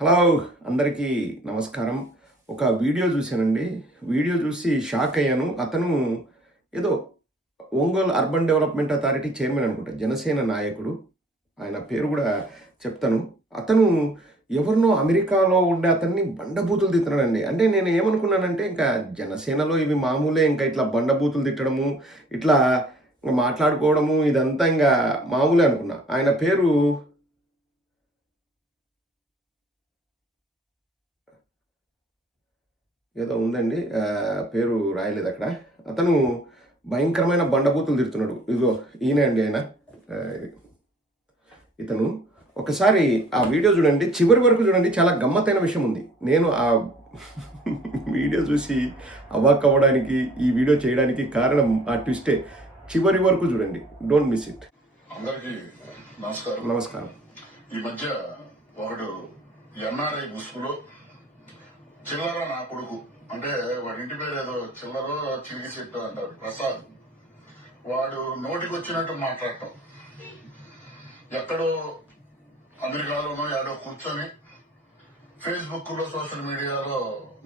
Hello! అందరికీ నమస్కారం. ఒక వీడియో చూశానండి. వీడియో చూసి షాక్ అయ్యాను. అతను ఏదో Ongole urban development authority chairman అనుకుంటా. జనసేన నాయకుడు. ఆయన పేరు గూడా చెప్తాను. అతను ఎవరినో అమెరికాలో ఉండే అతన్ని బండబూతులు తిడుతున్నాడండి. అంటే నేను ఏమనుకున్నానంటే ఇంకా జనసేనలో ఇవి మామూలే. ఇంకా ఇట్లా బండబూతులు తిట్టడము, ఇట్లా మాట్లాడుకోవడము ఇదంతా ఇంగా మామూలే అనుకున్నా. ఆయన పేరు ఏదో ఉందండి. పేరు రాయలేదక్కడ. అతను భయంకరమైన బండబూతులు తిడుతున్నాడు. ఇదిగో ఈయనే అండి ఆయన. ఆహ్, ఇతను. ఒకసారి ఆ వీడియో చూడండి. చివరి వరకు చూడండి. చాలా గమ్మత్తైన విషయం ఉంది. నేను ఆ వీడియో చూసి అవాక్కవ్వడానికి, ఈ వీడియో చేయడానికి కారణం ఆ ట్విస్టే. చివరి వరకు చూడండి. Don't miss it. అందరికీ నమస్కారం. నమస్కారం. ఈ మధ్య ఒకడు ఎన్ఆర్ఐ ముసుగులో చిల్లర నా కొడుకు అంటే వాడి ఇంటి పేరు ఏదో చిల్లరో చిలికి చెట్టు అంటారు ప్రసాద్. వాడు నోటికి వచ్చినట్టు మాట్లాడటం, ఎక్కడో అమెరికాలోనో ఏడో కూర్చొని ఫేస్బుక్ లో సోషల్ మీడియాలో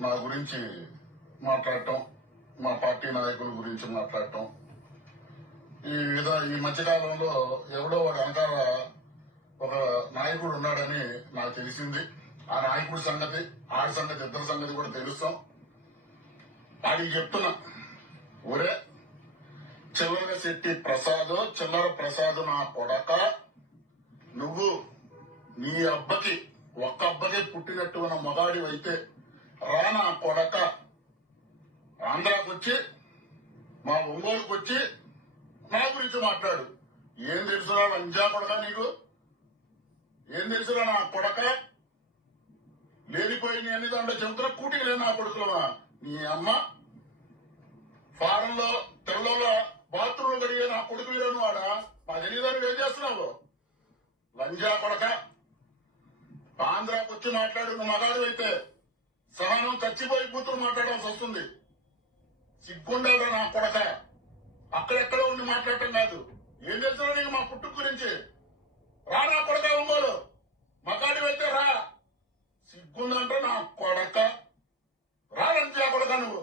నా గురించి మాట్లాడటం, మా పార్టీ నాయకుల గురించి మాట్లాడటం. ఈ మధ్యకాలంలో ఎవడో వాడు వెనకాల ఒక నాయకుడు ఉన్నాడని నాకు తెలిసింది. ఆ నాయకుడి సంగతి, ఆడి సంగతి, ఇద్దరి సంగతి కూడా తెలుస్తాం. ఆడికి చెప్తున్నా, ఒరే చిల్లర శెట్టి ప్రసాద్, చిల్లర ప్రసాద్ నా కొడక, నువ్వు నీ అబ్బకి ఒక్క అబ్బకే పుట్టినట్టు ఉన్న మొగాడి అయితే రా నా కొడక, ఆంధ్రాకి వచ్చి మా ఒంగోలుకి వచ్చి నా గురించి మాట్లాడు. ఏం తెలుసురా లంజా కొడక, నీకు ఏం తెలుసురా నా కొడక? లేనిపోయి నీ అన్ని దాంట్లో చెబుతున్నా, కూటికి లేదు నా కొడుకులమా. నీ అమ్మ ఫారంలో తెల్లలో బాత్రూమ్ కడిగే నా కొడుకు వీరను వాడా. మా తెలియదాన్ని ఏం చేస్తున్నావు లంజా కొడక? ఆంధ్రాకి వచ్చి మాట్లాడు. నువ్వు మగాడు అయితే సహనం చచ్చిపోయి కూతురు మాట్లాడాల్సి వస్తుంది. సిగ్గుండాలి నా కొడక. అక్కడెక్కడ ఉండి మాట్లాడటం కాదు. ఏం తెలుసు నీకు మా పుట్టుక గురించి? రా నా కొడక ఒంగోలు, మగాడి అయితే రా. సిగ్గుందంటే నా కొడక, రా లంజా కొడక నువ్వు.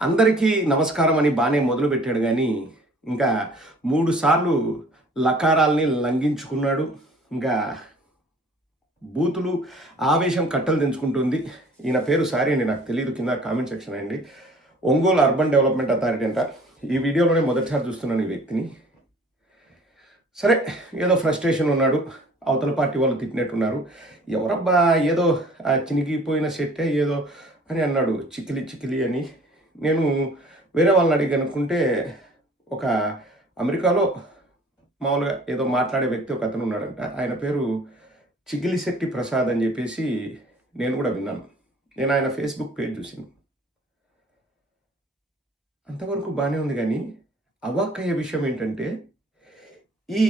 అందరికీ నమస్కారం అని బాగానే మొదలుపెట్టాడు కానీ ఇంకా 3 సార్లు లకారాల్ని లంఘించుకున్నాడు. ఇంకా బూతులు ఆవేశం కట్టలు తెంచుకుంటుంది. ఈయన పేరు సారీ అండి, నాకు తెలియదు. కింద కామెంట్ సెక్షన్ అండి. ఒంగోలు అర్బన్ డెవలప్మెంట్ అథారిటీ అంట. ఈ వీడియోలోనే మొదటిసారి చూస్తున్నాను ఈ వ్యక్తిని. సరే, ఏదో ఫ్రస్ట్రేషన్ ఉన్నాడు. అవతల పార్టీ వాళ్ళు తిట్టినట్టున్నారు. ఎవరబ్బా ఏదో చినిగిపోయిన సెట్టే ఏదో అని అన్నాడు, చికిలి చికిలి అని. నేను వేరే వాళ్ళని అడిగి అనుకుంటే ఒక అమెరికాలో మామూలుగా ఏదో మాట్లాడే వ్యక్తి ఒక అతను ఉన్నాడంట. ఆయన పేరు చిగిలిశెట్టి ప్రసాద్ అని చెప్పేసి నేను కూడా విన్నాను. నేను ఆయన ఫేస్బుక్ పేజ్ చూసాను. అంతవరకు బాగానే ఉంది కానీ అవాక్కయ్యే విషయం ఏంటంటే ఈ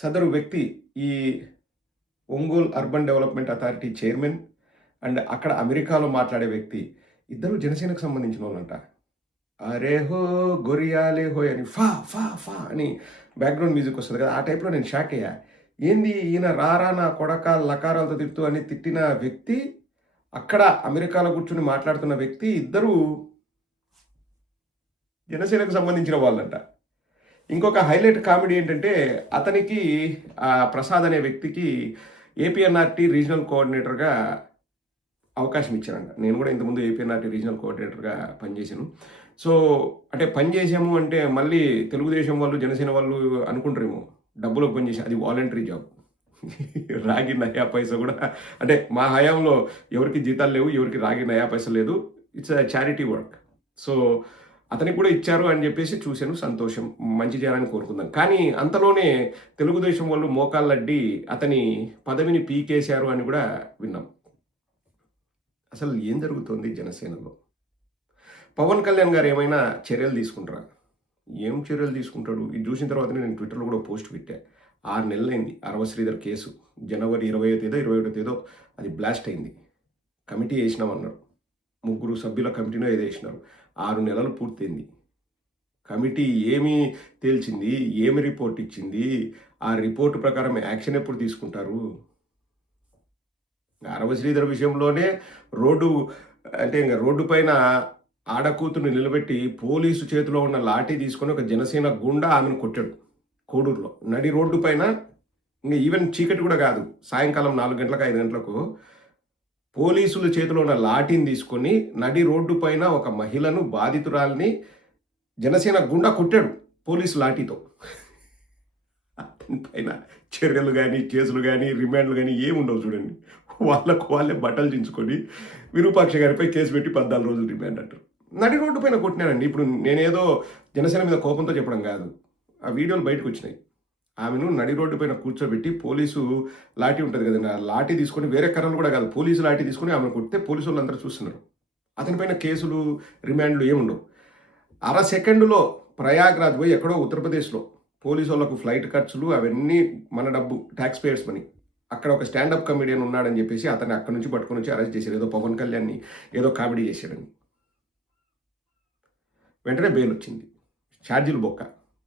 సదరు వ్యక్తి ఈ Ongole urban development authority chairman and అక్కడ అమెరికాలో మాట్లాడే వ్యక్తి ఇద్దరు జనసేనకు సంబంధించిన వాళ్ళంట. అరే హో గొరియాలే హోయ్ అని ఫా ఫా ఫా అని బ్యాక్గ్రౌండ్ మ్యూజిక్ వస్తుంది కదా, ఆ టైప్లో నేను షాక్ అయ్యా. ఏంది ఈయన రారా నా కొడక లకారాలతో తిడుతూ అని తిట్టిన వ్యక్తి, అక్కడ అమెరికాలో కూర్చుని మాట్లాడుతున్న వ్యక్తి ఇద్దరు జనసేనకు సంబంధించిన వాళ్ళంట. ఇంకొక హైలైట్ కామెడీ ఏంటంటే అతనికి ప్రసాద్ అనే వ్యక్తికి ఏపీఎన్ఆర్టీ రీజనల్ కోఆర్డినేటర్గా అవకాశం ఇచ్చారంట. నేను కూడా ఇంతకుముందు ఏపీఎన్ఆర్టీ రీజనల్ కోఆర్డినేటర్గా పనిచేశాను. సో అంటే పనిచేసాము అంటే మళ్ళీ తెలుగుదేశం వాళ్ళు జనసేన వాళ్ళు అనుకుంటారేమో డబ్బులకు పనిచేసి, అది వాలంటరీ జాబ్. రాగి నయా పైసా కూడా అంటే మా హయాంలో ఎవరికి జీతాలు లేవు, ఎవరికి రాగి నయా పైసా లేదు. It's charity work. సో అతనికి కూడా ఇచ్చారు అని చెప్పేసి చూశాను. సంతోషం, మంచి చేయాలని కోరుకుందాం. కానీ అంతలోనే తెలుగుదేశం వాళ్ళు మోకాళ్ళడ్డి అతని పదవిని పీకేశారు అని కూడా విన్నాం. అసలు ఏం జరుగుతుంది జనసేనలో? పవన్ కళ్యాణ్ గారు ఏమైనా చర్యలు తీసుకుంటారా? ఏం చర్యలు తీసుకుంటాడు? ఇది చూసిన తర్వాతనే నేను ట్విట్టర్లో కూడా పోస్ట్ పెట్టా. 6 నెలలైంది అరవ శ్రీధర్ కేసు. జనవరి 20వ తేదో 21వ తేదో అది బ్లాస్ట్ అయింది. కమిటీ వేసినామన్నారు. 3 సభ్యుల కమిటీనో ఏదో వేసినారు. 6 నెలలు పూర్తయింది. కమిటీ ఏమి తేల్చింది? ఏమి రిపోర్ట్ ఇచ్చింది? ఆ రిపోర్టు ప్రకారం యాక్షన్ ఎప్పుడు తీసుకుంటారు? అరవ శ్రీధర్ విషయంలోనే రోడ్డు అంటే ఇంక రోడ్డు పైన ఆడకూతుర్ని నిలబెట్టి పోలీసు చేతిలో ఉన్న లాఠీ తీసుకొని ఒక జనసేన గుండా ఆమెను కొట్టాడు కోడూరులో. నడి రోడ్డు పైన ఇంక ఈవెన్ చీకటి కూడా కాదు. సాయంకాలం 4 గంటలకు 5 గంటలకు పోలీసుల చేతిలో ఉన్న లాఠీని తీసుకొని నడి రోడ్డు పైన ఒక మహిళను బాధితురాల్ని జనసేన గుండా కొట్టాడు పోలీసు లాఠీతో. అతని పైన చర్యలు కానీ కేసులు కానీ రిమాండ్లు కానీ ఏముండవు చూడండి. వాళ్ళకు వాళ్ళే బట్టలు దించుకొని విరూపాక్ష గారిపై కేసు పెట్టి 14 రోజులు రిమాండ్ అంటారు. నడి రోడ్డు పైన కొట్టినానండి. ఇప్పుడు నేనేదో జనసేన మీద కోపంతో చెప్పడం కాదు. ఆ వీడియోలు బయటకు వచ్చినాయి. ఆమెను నడి రోడ్డు పైన కూర్చోబెట్టి పోలీసు లాఠీ ఉంటుంది కదండి, ఆ లాఠీ తీసుకొని వేరే కర్రలు కూడా కాదు, పోలీసు లాఠీ తీసుకొని ఆమెను కొడితే పోలీసు వాళ్ళందరూ చూస్తున్నారు. అతని పైన కేసులు రిమాండ్లు ఏముండవు. అర సెకండులో ప్రయాగ్రాజ్ పోయి ఎక్కడో ఉత్తరప్రదేశ్లో పోలీసు వాళ్ళకు ఫ్లైట్ ఖర్చులు అవన్నీ మన డబ్బు, ట్యాక్స్ పేయర్స్ మనీ. అక్కడ ఒక స్టాండప్ కమెడియన్ ఉన్నాడని చెప్పేసి అతన్ని అక్కడి నుంచి పట్టుకొని వచ్చి అరెస్ట్ చేశారు. ఏదో పవన్ కళ్యాణ్ని ఏదో కామెడీ చేశాడని. వెంటనే బెయిల్ వచ్చింది. ఛార్జీలు బొక్క,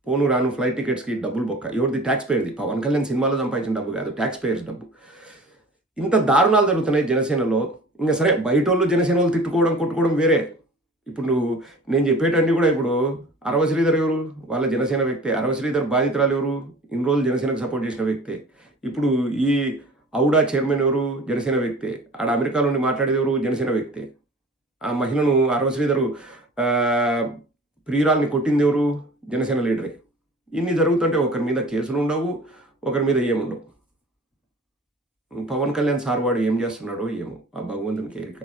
పోను రాను ఫ్లైట్ టికెట్స్కి డబ్బులు బొక్క. ఎవరిది? ట్యాక్స్ పేయర్ది. పవన్ కళ్యాణ్ సినిమాలో సంపాదించిన డబ్బు కాదు, ట్యాక్స్ పేయర్స్ డబ్బు. ఇంత దారుణాలు జరుగుతున్నాయి జనసేనలో. ఇంకా సరే బయట వాళ్ళు జనసేన వాళ్ళు తిట్టుకోవడం కొట్టుకోవడం వేరే. ఇప్పుడు నేను చెప్పేటన్నీ కూడా ఇప్పుడు అరవ శ్రీధర్ ఎవరు? వాళ్ళ జనసేన వ్యక్తే. అరవ శ్రీధర్ బాధితురాలు ఎవరు? ఇన్ని రోజులు జనసేనకు సపోర్ట్ చేసిన వ్యక్తే. ఇప్పుడు ఈ ఔడా చైర్మన్ ఎవరు? జనసేన వ్యక్తే. ఆడ అమెరికాలో ఉండి మాట్లాడేది ఎవరు? జనసేన వ్యక్తే. ఆ మహిళను అరవ శ్రీధరు ప్రియురాల్ని కొట్టింది ఎవరు? జనసేన లీడరే. ఇన్ని జరుగుతుంటే ఒకరి మీద కేసులు ఉండవు, ఒకరి మీద ఏముండవు. పవన్ కళ్యాణ్ సార్ వాడు ఏం చేస్తున్నాడో ఏమో, ఆ భగవంతునికి ఎరిక.